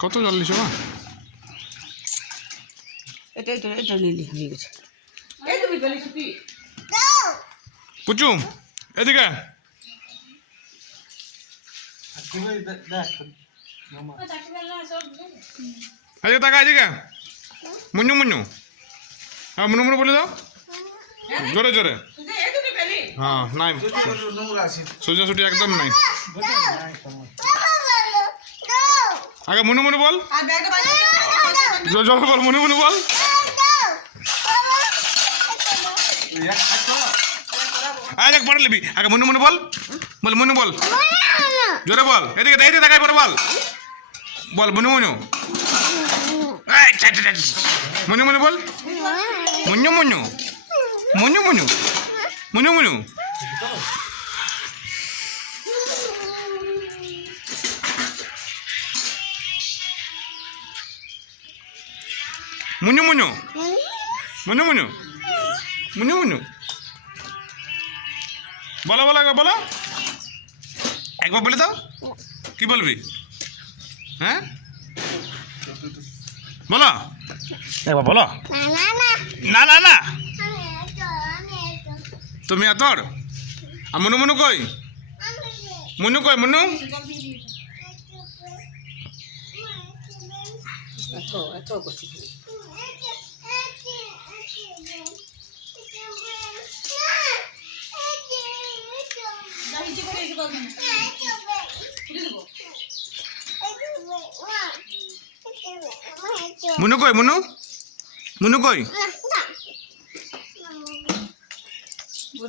কত জল দিছো মা? এটা নিলি হয়ে গেছে। পুচু এদিকে এদিকে তাকা এদিকে। মুন্নু মুন্নু, হ্যাঁ মুনু মুনু বলে দাও জোরে জোরে। হ্যাঁ নাই সোজাসুটি একদম নাই। আগে মুনু মুনু বল, জোরে বল মুনু মুনু বল। আগে পড়ে নিবি, আগে মুনু মুনু বল, বল মুনু বল জোরে বল। এদিকে এদিকে তাকাই পড়ে বল, বল মুনু মুনু। মুনু মুনু বল, মুন্নু মুন্নু মুন্নু মুন্নু মুন্নু মুন্নু। মুন্নু মুন্নু মুন্নু মুন্নু মুন্নু মুন্নু বলো বলো একবার বলো, একবার বলে দাও। কি বলবি? হ্যাঁ বলো একবার বলো। না না না তুমি এতর। আর মুনু মুনু কই? মুনু কই? মুনু মুনু কই? মুনু মুনু কই?